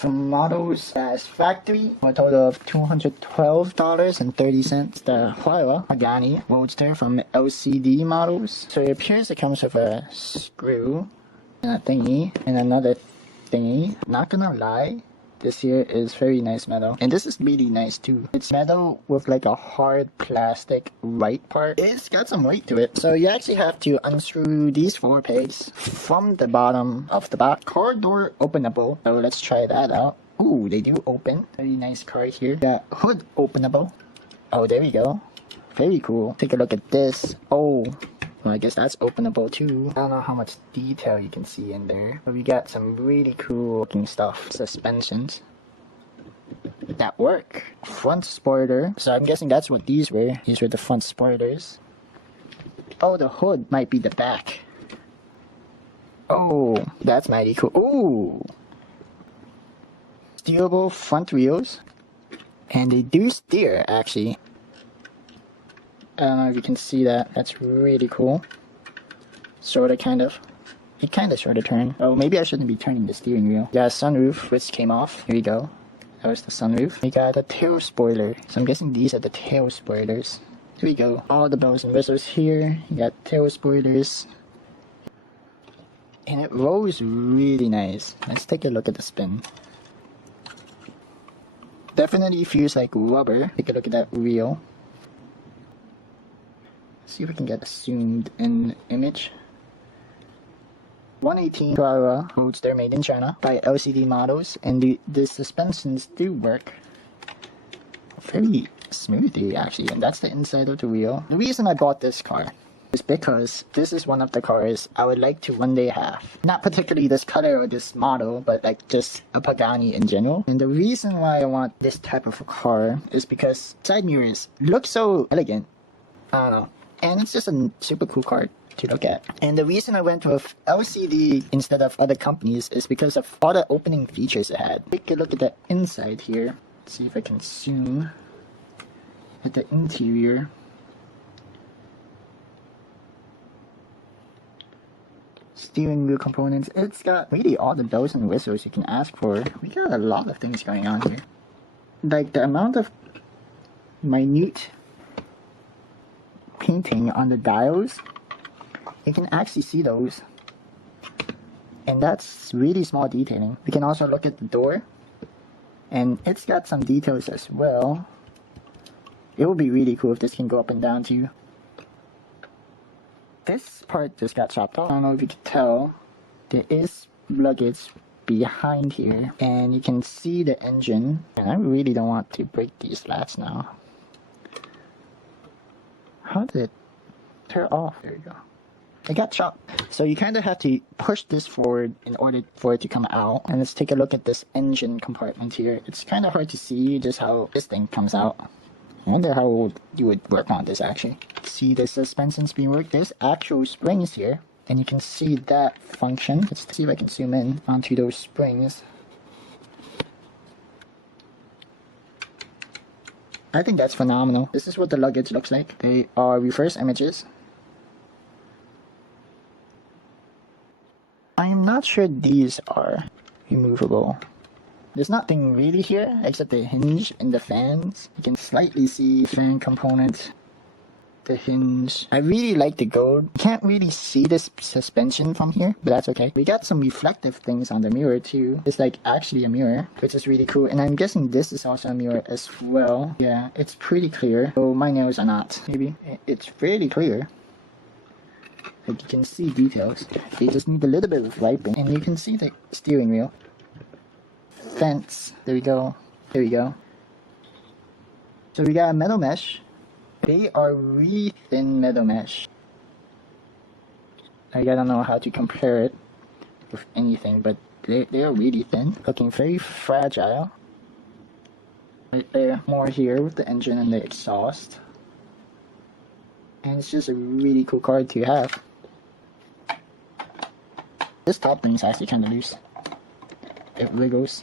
From models as factory, a total of $212.30. The Huayra Pagani Roadster from LCD models. So it appears it comes with a screw, and a thingy, and another thingy. Not gonna lie, this here is very nice metal. And this is really nice too. It's metal with like a hard plastic right part. It's got some weight to it. So you actually have to unscrew these 4 pegs from the bottom of the back. Car door openable. So let's try that out. Ooh, they do open. Very nice car here. Got hood openable. Oh, there we go. Very cool. Take a look at this. Oh. Well, I guess that's openable too. I don't know how much detail you can see in there, but we got some really cool looking stuff. Suspensions that work. Front spoiler. So I'm guessing that's what these were. These were the front spoilers. Oh, the hood might be the back. Oh, that's mighty cool. Ooh. Steerable front wheels. And they do steer, actually. I don't know if you can see that. That's really cool. Sorta, kind of. It kinda sorta turned. Oh, maybe I shouldn't be turning the steering wheel. Got a sunroof, which came off. Here we go. That was the sunroof. We got a tail spoiler. So I'm guessing these are the tail spoilers. Here we go. All the bells and whistles here. You got tail spoilers. And it rolls really nice. Let's take a look at the spin. Definitely feels like rubber. Take a look at that wheel. See if we can get a zoomed in image. 118 Huayra Roadster made in China by LCD models, and the suspensions do work very smoothly actually, and that's the inside of the wheel. The reason I bought this car is because this is one of the cars I would like to one day have. Not particularly this color or this model, but like just a Pagani in general. And the reason why I want this type of a car is because side mirrors look so elegant. I don't know. And it's just a super cool car to look at. And the reason I went with LCD instead of other companies is because of all the opening features it had. Take a look at the inside here. Let's see if I can zoom at the interior. Steering wheel components. It's got really all the bells and whistles you can ask for. We got a lot of things going on here. Like the amount of minute painting on the dials, you can actually see those, and that's really small detailing. We can also look at the door, and it's got some details as well. It would be really cool if this can go up and down too. This part just got chopped off. I don't know if you can tell, there is luggage behind here, and you can see the engine, and I really don't want to break these slats now. How did it tear off? There we go. It got chopped. So you kind of have to push this forward in order for it to come out. And let's take a look at this engine compartment here. It's kind of hard to see just how this thing comes out. I wonder how you would work on this actually. See the suspensions being worked. There's actual springs here, and you can see that function. Let's see if I can zoom in onto those springs. I think that's phenomenal. This is what the luggage looks like. They are reverse images. I am not sure these are removable. There's nothing really here except the hinge and the fans. You can slightly see fan components. The hinge. I really like the gold. You can't really see this suspension from here, but that's okay. We got some reflective things on the mirror too. It's like actually a mirror, which is really cool. And I'm guessing this is also a mirror as well. Yeah, it's pretty clear. So my nails are not. Maybe it's really clear. Like you can see details. They just need a little bit of wiping. And you can see the steering wheel. Fence. There we go. There we go. So we got a metal mesh. They are really thin metal mesh. I don't know how to compare it with anything, but they are really thin. Looking very fragile. Right there. More here with the engine and the exhaust. And it's just a really cool car to have. This top thing is actually kind of loose. It wiggles.